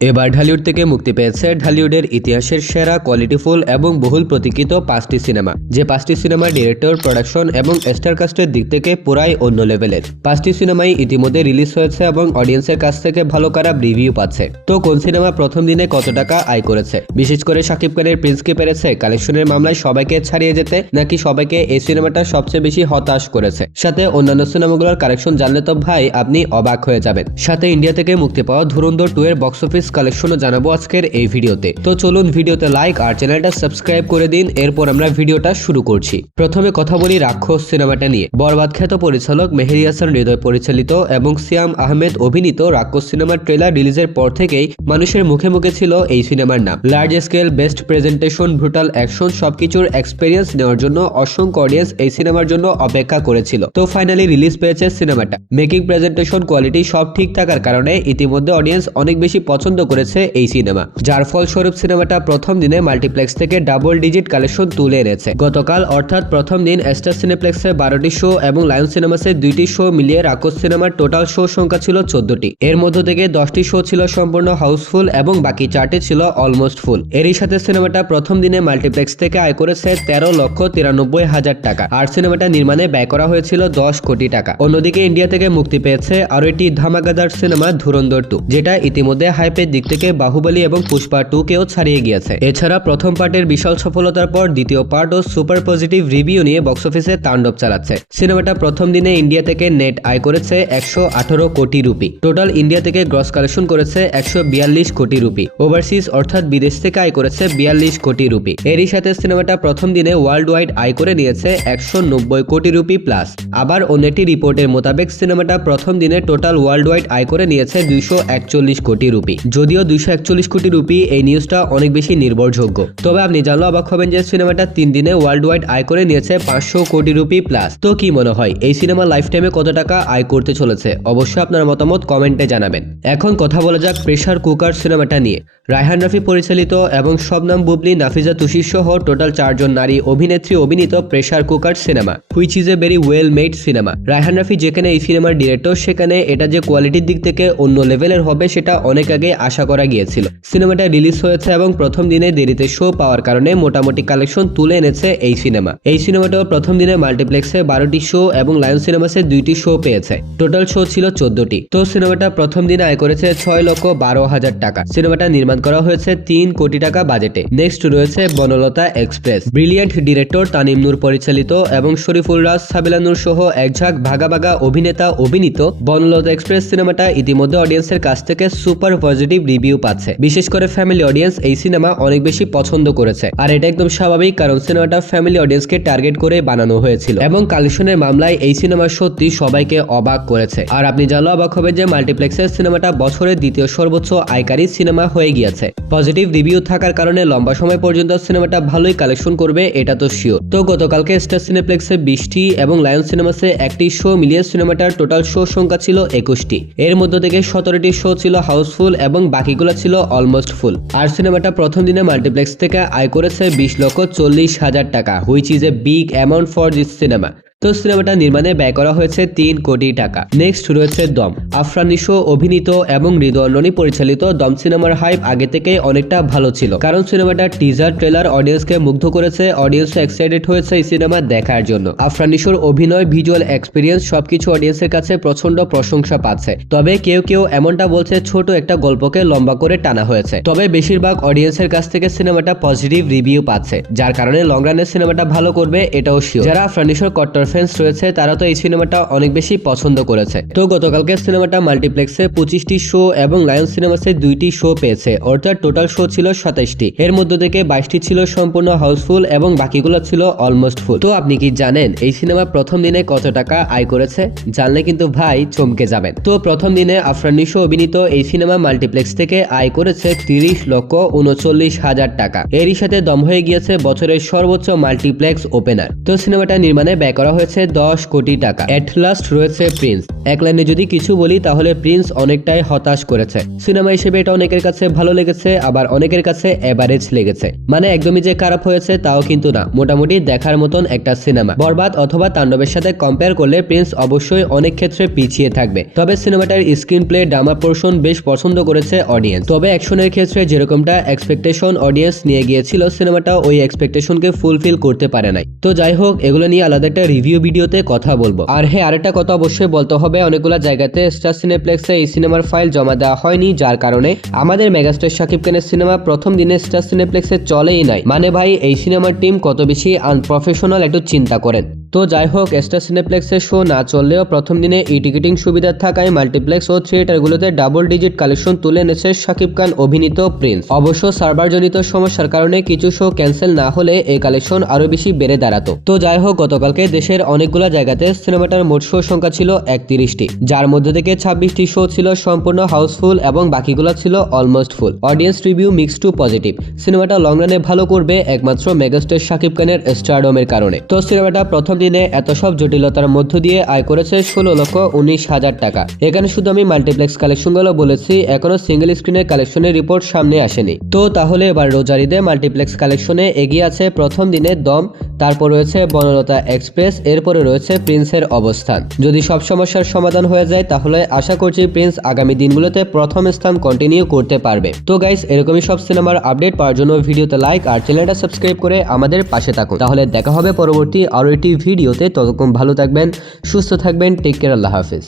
এবার ঢালিউড থেকে মুক্তি পেয়েছে ঢালিউডের ইতিহাসের সেরা কোয়ালিটিফুল এবং বহুল প্রতীক্ষিত 5টি সিনেমা, যে 5টি সিনেমার ডিরেক্টর, প্রোডাকশন এবং স্টার কাস্টের দিক থেকে পুরাই অন্য লেভেলের। 5টি সিনেমাই ইতিমধ্যে রিলিজ হয়েছে এবং অডিয়েন্সের কাছ থেকে ভালো খারাপ রিভিউ পাচ্ছে। তো কোন সিনেমা প্রথম দিনে কত টাকা আয় করেছে, বিশেষ করে শাকিব খানের প্রিন্স কি পেরেছে কালেকশনের মামলায় সবাইকে ছাড়িয়ে যেতে, নাকি সবাইকে এই সিনেমাটা সবচেয়ে বেশি হতাশ করেছে, সাথে অন্যান্য সিনেমাগুলোর কালেকশন জানলে তো ভাই আপনি অবাক হয়ে যাবেন। সাথে ইন্ডিয়া থেকে মুক্তি পাওয়া ধুরন্ধর 2 এর বক্স অফিস কালেকশনও জানাবো আজকের এই ভিডিওতে। তো চলুন ভিডিওতে লাইক আর চ্যানেলটা সাবস্ক্রাইব করে দিন। এরপর আমরা ভিডিওটা শুরু করছি। প্রথমে কথা বলি রাক্ষস সিনেমাটা নিয়ে। বরবাদ খ্যাত পরিচালক মেহেদী হাসান হৃদয় পরিচালিত এবং সিয়াম আহমেদ অভিনীত রাক্ষস সিনেমার ট্রেলার রিলিজের পর থেকেই মানুষের মুখে মুখে ছিল এই সিনেমার নাম। Large scale, best presentation, brutal action সবকিছুর এক্সপেরিয়েন্স নেওয়ার জন্য অসংখ্য অডিয়েন্স এই সিনেমার জন্য অপেক্ষা করেছিল। তো ফাইনালি রিলিজ পেয়েছে সিনেমাটা। মেকিং, প্রেজেন্টেশন, কোয়ালিটি সব ঠিক থাকার কারণে ইতিমধ্যে অডিয়েন্স অনেক বেশি পছন্দ করেছে এই সিনেমা, যার ফলস্বরূপ সিনেমাটা প্রথম দিনে মাল্টিপ্লেক্স থেকে ডাবল ডিজিট কালেকশন তুলে এনেছে। গতকাল অর্থাৎ প্রথম দিন স্টার সিনেপ্লেক্সে 12টি শো এবং লায়ন সিনেমাসে 2টি শো মিলিয়ে রাক্ষস সিনেমার টোটাল শো সংখ্যা ছিল 14টি। এর মধ্য থেকে 10টি শো ছিল সম্পূর্ণ হাউসফুল এবং বাকি 4টি ছিল অলমোস্ট ফুল। এরই সাথে সিনেমাটা প্রথম দিনে মাল্টিপ্লেক্স থেকে আয় করেছে 13,93,000 টাকা, আর সিনেমাটা নির্মাণে ব্যয় করা হয়েছিল 10 কোটি টাকা। অন্যদিকে ইন্ডিয়া থেকে মুক্তি পেয়েছে আরো একটি ধামাকাদার সিনেমা ধুরন্ধর 2, যেটা ইতিমধ্যে হাইপের দিক থেকে বাহুবলী এবং পুষ্পা 2 কেও ছাড়িয়ে গিয়েছে। এছাড়া প্রথম পার্টের বিশাল সফলতার পর দ্বিতীয় পার্ট ও সুপার পজিটিভ রিভিউ নিয়ে বক্স অফিসে তাণ্ডব চালাচ্ছে। সিনেমাটা প্রথম দিনে ইন্ডিয়া থেকে নেট আয় করেছে 118 কোটি রুপি। টোটাল ইন্ডিয়া থেকে গ্রস কালেকশন করেছে 142 কোটি রুপি। ওভারসিজ অর্থাৎ বিদেশ থেকে আয় করেছে 42 কোটি রুপি। এরই সাথে সিনেমাটা প্রথম দিনে ওয়ার্ল্ড ওয়াইড আয় করে নিয়েছে 190 কোটি রুপি প্লাস। আবার অন্য একটি রিপোর্টের মোতাবেক সিনেমাটা প্রথম দিনে টোটাল ওয়ার্ল্ড ওয়াইড আয় করে নিয়েছে 241 কোটি রুপি। যদিও 241 কোটি রুপি এই নিউজটা অনেক বেশি নির্ভরযোগ্য, তবে আপনি জানলে অবাক হবেন যে সিনেমাটা 3 দিনে ওয়ার্ল্ড ওয়াইড আয় করে নিয়েছে 500 কোটি রুপি প্লাস। তো কি মনে হয় এই সিনেমা লাইফ টাইমে কত টাকা আয় করতে চলেছে? অবশ্যই আপনার মতামত কমেন্টে জানাবেন। এখন কথা বলা যাক প্রেসার কুকার সিনেমাটা নিয়ে। রায়হান রাফি পরিচালিত এবং শবনম বুবলি, নাফিজা তুষির সহ টোটাল 4 জন নারী অভিনেত্রী অভিনীত pressure cooker cinema, which is a very well made cinema. Raihan Rafi যেখানে এই সিনেমার ডিরেক্টর, সেখানে এটা যে কোয়ালিটির দিক থেকে অন্য লেভেলের হবে সেটা অনেক আগে আশা করা গিয়েছিল। সিনেমাটা রিলিজ হয়েছে এবং প্রথম দিনে দেরিতে শো পাওয়ার কারণে মোটামুটি কালেকশন তুলে এনেছে এই সিনেমা। এই সিনেমাটাও প্রথম দিনে মাল্টিপ্লেক্সে 12টি শো এবং লায়ন সিনেমাসে 2টি শো পেয়েছে। টোটাল শো ছিল 14টি। তো সিনেমাটা প্রথম দিনে আয় করেছে 6,12,000 টাকা। সিনেমাটা নির্মাণ করা হয়েছে 3 কোটি টাকা বাজেটে। নেক্সট রয়েছে Bonolota Express. Brilliant director Tanim Noor পরিচালিত এবং শরীফুল রাজ, সাবিলা নূর সহ একঝাঁক ভাগা ভাগা অভিনেতা অভিনীত বনলতা এক্সপ্রেস সিনেমাটা ইতিমধ্যে অডিয়েন্সের কাছ থেকে সুপার পজিটিভ রিভিউ পাচ্ছে। বিশেষ করে ফ্যামিলি অডিয়েন্স এই সিনেমা অনেক বেশি পছন্দ করেছে, আর এটা একদম স্বাভাবিক, কারণ সিনেমাটা ফ্যামিলি অডিয়েন্সকে টার্গেট করে বানানো হয়েছিল এবং কালেকশনের মামলায় এই সিনেমা সত্যি সবাইকে অবাক করেছে। আর আপনি জানলে অবাক হবেন যে মাল্টিপ্লেক্সের সিনেমাটা বছরের দ্বিতীয় সর্বোচ্চ আয়কারী সিনেমা হয়ে গিয়েছে। পজিটিভ রিভিউ থাকার কারণে লম্বা সময় পর্যন্ত সিনেমাটা ভালোই কালেকশন করবে, এটা তো শিওর। তো গতকালকে স্টার সিনেপ্লেক্সে 20টি এবং লায়ন সিনেমাসে 1টি শো মিলিয়ে সিনেমাটার টোটাল শো সংখ্যা ছিল 21টি। এর মধ্যে থেকে 17টি শো ছিল হাউসফুল এবং বাকিগুলো ছিল অলমোস্ট ফুল। আর সিনেমাটা প্রথম দিনে মাল্টিপ্লেক্স থেকে আয় করেছে 20,40,000 টাকা, which is a big amount for this cinema. তো সিনেমাটা নির্মাণে ব্যয় করা হয়েছে 3 কোটি টাকা। নেক্সট রয়েছে দম। আফরান নিশো অভিনীত এবং হৃদয় ননি পরিচালিত দম সিনেমার হাইপ আগে থেকে অনেকটা ভালো ছিল, কারণ সিনেমাটা টিজার ট্রেলার অডিয়েন্সকে মুগ্ধ করেছে। অডিয়েন্স এক্সাইটেড হয়েছে এই সিনেমা দেখার জন্য। আফরান নিশোর অভিনয়, ভিজুয়াল এক্সপিরিয়েন্স সবকিছু অডিয়েন্সের কাছে প্রচন্ড প্রশংসা পাচ্ছে। তবে কেউ কেউ এমনটা বলছে ছোট একটা গল্পকে লম্বা করে টানা হয়েছে। তবে বেশিরভাগ অডিয়েন্সের কাছ থেকে সিনেমাটা পজিটিভ রিভিউ পাচ্ছে, যার কারণে লং রানে সিনেমাটা ভালো করবে এটাও শিওর। যারা আফরান নিশোর কট্টর ফ্যান্স রয়েছে তারা তো এই সিনেমাটা অনেক বেশি পছন্দ করেছে। তো গতকালকে সিনেমাটা মাল্টিপ্লেক্সে 25টি শো এবং লায়ন সিনেমাসে 2টি শো পেয়েছে, অর্থাৎ টোটাল শো ছিল 27টি। এর মধ্যে থেকে 22টি ছিল সম্পূর্ণ হাউসফুল এবং বাকিগুলো ছিল অলমোস্ট ফুল। তো আপনি কি জানেন এই সিনেমা প্রথম দিনে কত টাকা আয় করেছে? জানলে কিন্তু ভাই চমকে যাবেন। তো প্রথম দিনে আফরান নিশো অভিনীত এই সিনেমা মাল্টিপ্লেক্স থেকে আয় করেছে 30,39,000 টাকা। এরই সাথে দম হয়ে গিয়েছে বছরের সর্বোচ্চ মাল্টিপ্লেক্স ওপেনার। তো সিনেমাটা নির্মাণে ব্যয় করা হয়েছে 10 কোটি টাকা। এট লাস্ট রয়েছে প্রিন্স। এক লাইনে যদি কিছু বলি তাহলে প্রিন্স অনেকটাই হতাশ করেছে। সিনেমা হিসেবে এটা অনেকের কাছে ভালো লেগেছে, আবার অনেকের কাছে এভারেজ লেগেছে। মানে একদমই যে খারাপ হয়েছে তাও কিন্তু না, মোটামুটি দেখার মতন একটা সিনেমা। বরবাদ অথবা তাণ্ডবের সাথে কম্পেয়ার করলে প্রিন্স অবশ্যই অনেক ক্ষেত্রে পিছিয়ে থাকবে। তবে সিনেমাটার স্ক্রিন প্লে, ড্রামা পোর্শন বেশ পছন্দ করেছে অডিয়েন্স। তবে অ্যাকশনের ক্ষেত্রে যেরকমটা এক্সপেকটেশন অডিয়েন্স নিয়ে গিয়েছিল, সিনেমাটা ওই এক্সপেকটেশনকে ফুলফিল করতে পারে নাই। তো যাই হোক, এগুলো নিয়ে আলাদা একটা রিভিউ ভিডিওতে কথা বলবো। আর হ্যাঁ, আরেকটা কথা অবশ্যই বলতে হবে, অনেকগুলো জায়গাতে স্টার সিনেপ্লেক্সে এই সিনেমার ফাইল জমা দেওয়া হয়নি, যার কারণে আমাদের মেগাস্টার শাকিব খানের সিনেমা প্রথম দিনে স্টার সিনেপ্লেক্সে চলেই নাই। মানে ভাই, এই সিনেমার টিম কত বেশি আনপ্রফেশনাল একটু চিন্তা করেন। তো যাই হোক, স্টার সিনেপ্লেক্সের শো না চললেও প্রথম দিনে ই টিকিটিং সুবিধা থাকায় মাল্টিপ্লেক্স ও থিয়েটারগুলোতে ডাবল ডিজিট কালেকশন তুলে এনেছে শাকিব খান অভিনীত প্রিন্স। অবশ্য সার্ভারজনিত সমস্যার কারণে কিছু শো ক্যান্সেল না হলে এই কালেকশন আরো বেশি বেড়ে দাঁড়াতো। তো যাই হোক, গতকালকে দেশের অনেকগুলো জায়গাতে সিনেমাটার মোট শো সংখ্যা ছিল 31টি, যার মধ্যে থেকে 26টি শো ছিল সম্পূর্ণ হাউসফুল এবং বাকিগুলো ছিল almost full. Audience review mix to positive. সিনেমাটা লং রানে ভালো করবে একমাত্র মেগাস্টার শাকিব খানের স্টারডমের কারণে। তো সিনেমাটা প্রথম দিনে এত সব জটিলতার মধ্য দিয়ে আয় করেছে 16,19,000 টাকা। এখানে শুধু আমি মাল্টিপ্লেক্স কালেকশনগুলো বলেছি, এখনো সিঙ্গেল স্ক্রিনের কালেকশনের রিপোর্ট সামনে আসেনি। তো তাহলে এবার রোজার ঈদে মাল্টিপ্লেক্স কালেকশনে এগিয়ে আছে প্রথম দিনে দম, তারপর রয়েছে বনলতা এক্সপ্রেস, এরপরে রয়েছে প্রিন্সের অবস্থান। যদি সব সমস্যার সমাধান হয়ে যায় তাহলে আশা করছি প্রিন্স আগামী দিনগুলোতে প্রথম স্থান কন্টিনিউ করতে পারবে। তো গাইস, এরকমই সব সিনেমার আপডেট পাওয়ার জন্য ভিডিওতে লাইক আর চ্যানেলটা সাবস্ক্রাইব করে আমাদের পাশে থাকুন। তাহলে দেখা হবে পরবর্তী আরো একটি ভিডিওতে। ততক্ষণ ভালো থাকবেন, সুস্থ থাকবেন, টেক কেয়ার, আল্লাহ হাফেজ।